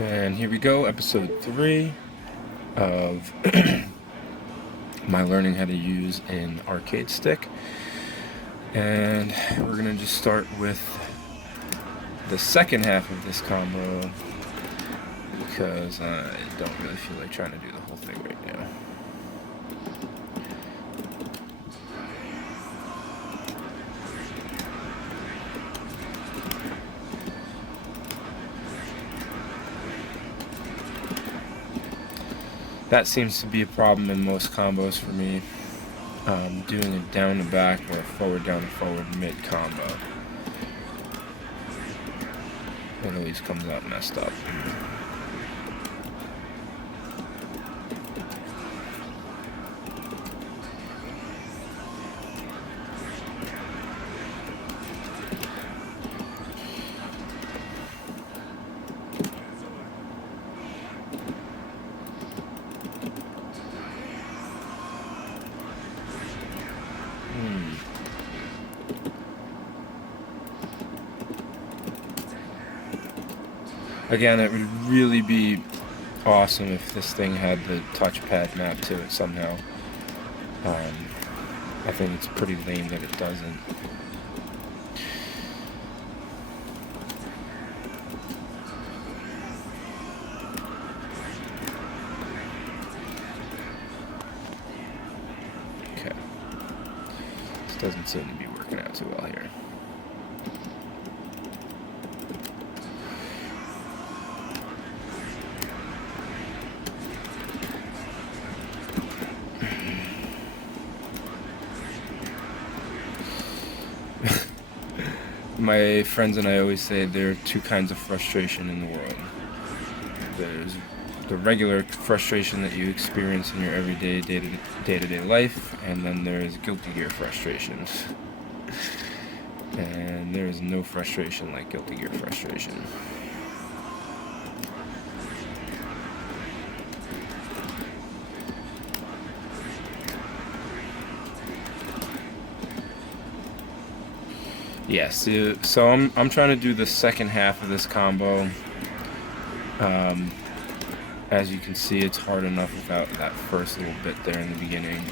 And here we go, episode 3 of my learning how to use an arcade stick. And we're going to just start with the second half of this combo because I don't really feel like trying to do the whole thing right now. That seems to be a problem in most combos for me. Doing a down to back or a forward down to forward mid combo. It always comes out messed up. Again, it would really be awesome if this thing had the touchpad map to it somehow. I think it's pretty lame that it doesn't. Okay. This doesn't seem to be working out too well here. My friends and I always say there are two kinds of frustration in the world. There's the regular frustration that you experience in your everyday day-to-day life, and then there's Guilty Gear frustrations. And there is no frustration like Guilty Gear frustration. Yes, so I'm trying to do the second half of this combo. As you can see, it's hard enough without that first little bit there in the beginning.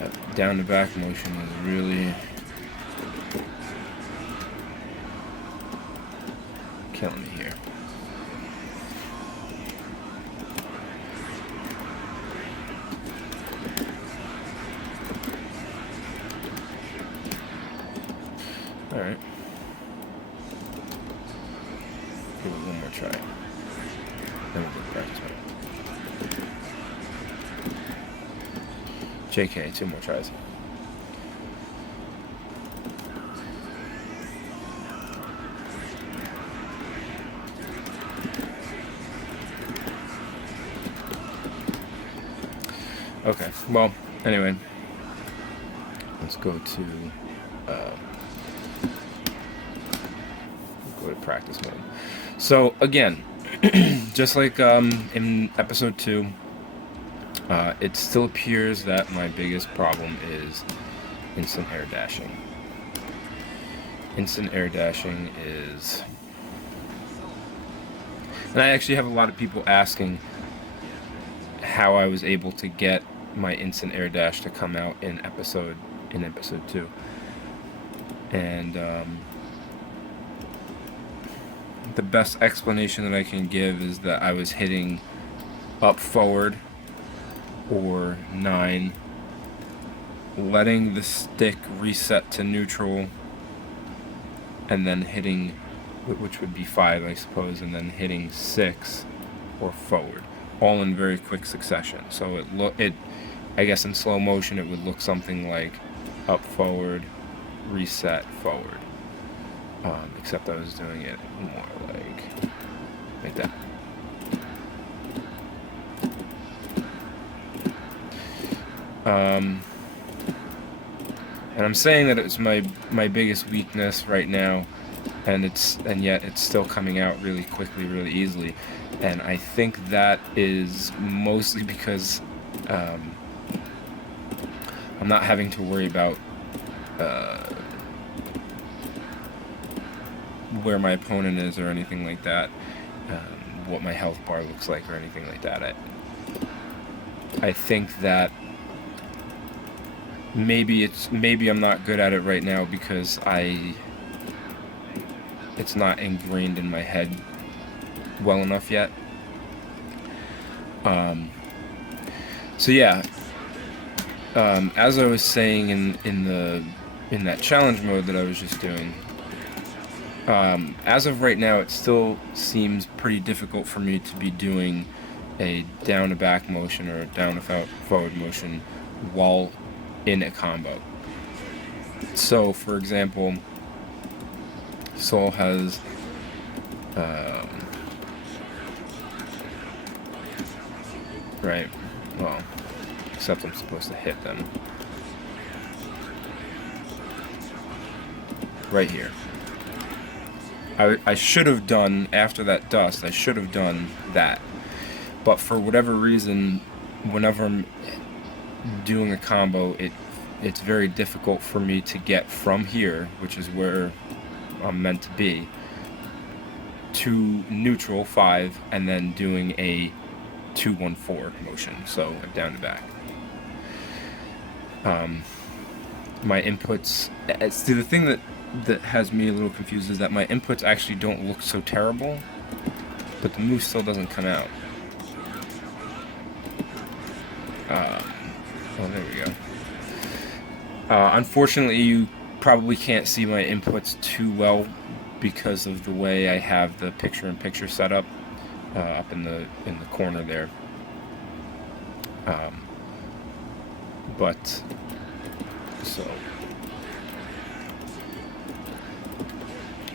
That down to back motion is really killing me here. All right. Give it one more try. Then we'll go practice mode. JK, 2 more tries. Okay, well, anyway, let's go to practice mode. So again, just like in episode 2, it still appears that my biggest problem is instant air dashing. Instant air dashing is... And I actually have a lot of people asking how I was able to get my instant air dash to come out in episode 2. And the best explanation that I can give is that I was hitting up forward or 9, letting the stick reset to neutral, and then hitting, which would be 5 I suppose, and then hitting 6 or forward, all in very quick succession. So I guess in slow motion it would look something like up forward, reset forward. Except I was doing it more like that. And I'm saying that it's my biggest weakness right now, and yet it's still coming out really quickly, really easily. And I think that is mostly because I'm not having to worry about where my opponent is or anything like that, what my health bar looks like or anything like that. I think that maybe I'm not good at it right now because it's not ingrained in my head well enough yet. So yeah, as I was saying in that challenge mode that I was just doing, as of right now, it still seems pretty difficult for me to be doing a down to back motion or a down to forward motion while in a combo. So, for example, Soul has right, well, except I'm supposed to hit them right here. I should have done, after that dust, I should have done that. But for whatever reason, whenever I'm doing a combo, it's very difficult for me to get from here, which is where I'm meant to be, to neutral 5, and then doing a 2-1-4 motion, so down to back. My inputs, see, the thing that has me a little confused is that my inputs actually don't look so terrible, but the move still doesn't come out. Oh, there we go. Unfortunately, you probably can't see my inputs too well because of the way I have the picture-in-picture set up in the corner there. But so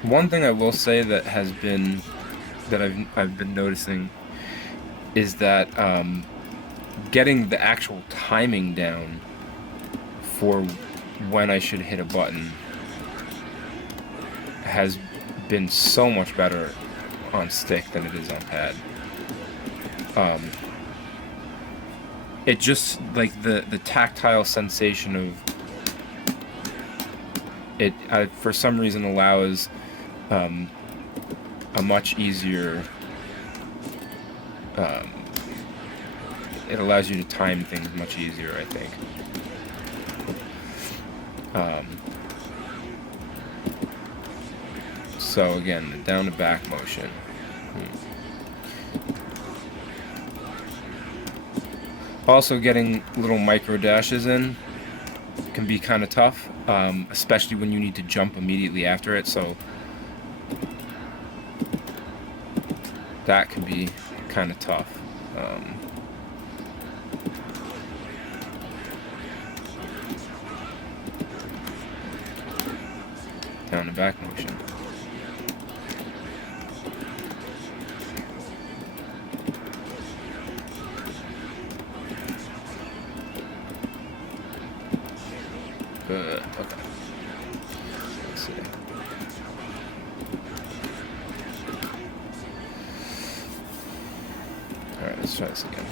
one thing I will say that has been I've been noticing is that getting the actual timing down for when I should hit a button has been so much better on stick than it is on pad. It just, like, the tactile sensation of it, for some reason, allows a much easier, it allows you to time things much easier, I think. So again, the down to back motion. Also, getting little micro dashes in can be kind of tough, especially when you need to jump immediately after it, so that can be kind of tough. Down to back motion. Okay. Let's see. Alright, let's try this again.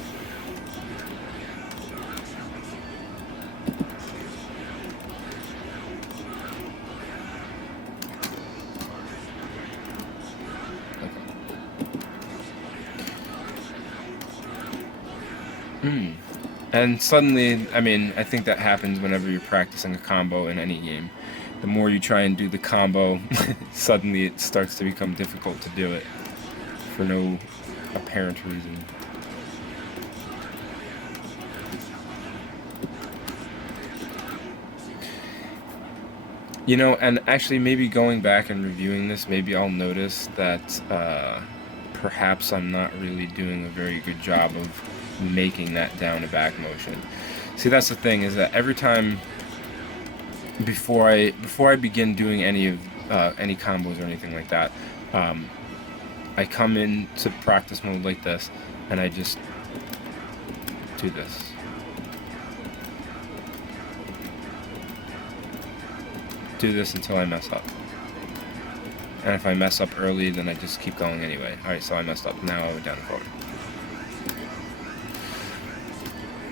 Okay. And suddenly, I mean, I think that happens whenever you're practicing a combo in any game. The more you try and do the combo, suddenly it starts to become difficult to do it for no apparent reason. You know, and actually maybe going back and reviewing this, maybe I'll notice that perhaps I'm not really doing a very good job of making that down to back motion. See, that's the thing, is that every time before I begin doing any combos or anything like that, I come into practice mode like this, and I just do this. Do this until I mess up. And if I mess up early, then I just keep going anyway. Alright, so I messed up. Now I went down and forward.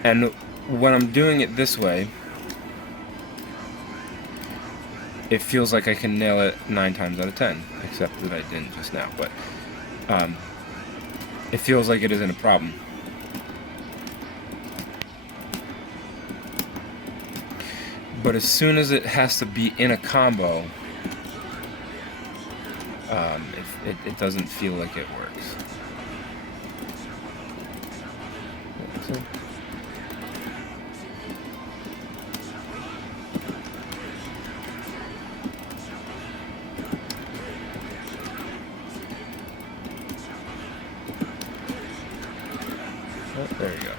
And when I'm doing it this way, it feels like I can nail it 9 times out of 10, except that I didn't just now, but it feels like it isn't a problem. But as soon as it has to be in a combo, it doesn't feel like it works. Oh, there you go.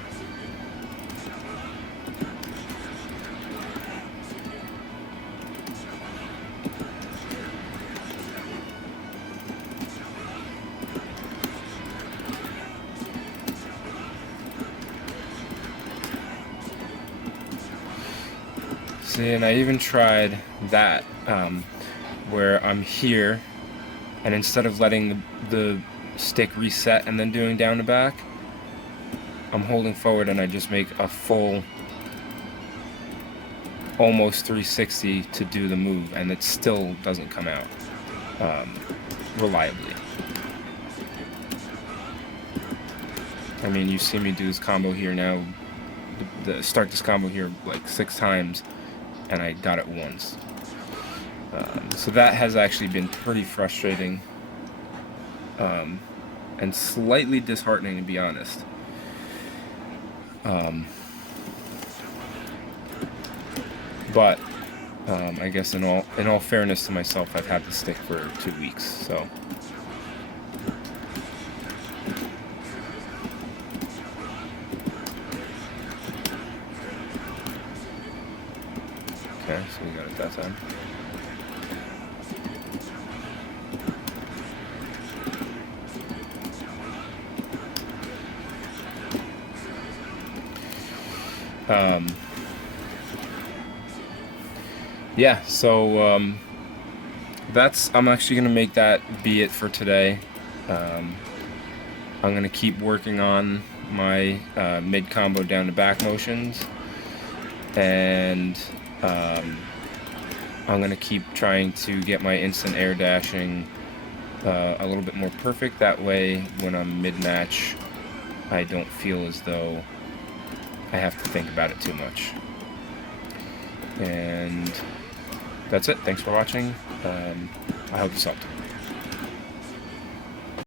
See, and I even tried that, where I'm here, and instead of letting the stick reset and then doing down to back, I'm holding forward and I just make a full, almost 360 to do the move, and it still doesn't come out reliably. I mean, you see me do this combo here now, start this combo here like 6 times, and I got it once. So that has actually been pretty frustrating and slightly disheartening, to be honest. But I guess in all fairness to myself, I've had the stick for 2 weeks, so. Okay, so we got it that time. Yeah, so I'm actually gonna make that be it for today. I'm gonna keep working on my mid combo down to back motions, and I'm gonna keep trying to get my instant air dashing a little bit more perfect. That way, when I'm mid match, I don't feel as though I have to think about it too much. And that's it. Thanks for watching. I hope this helped.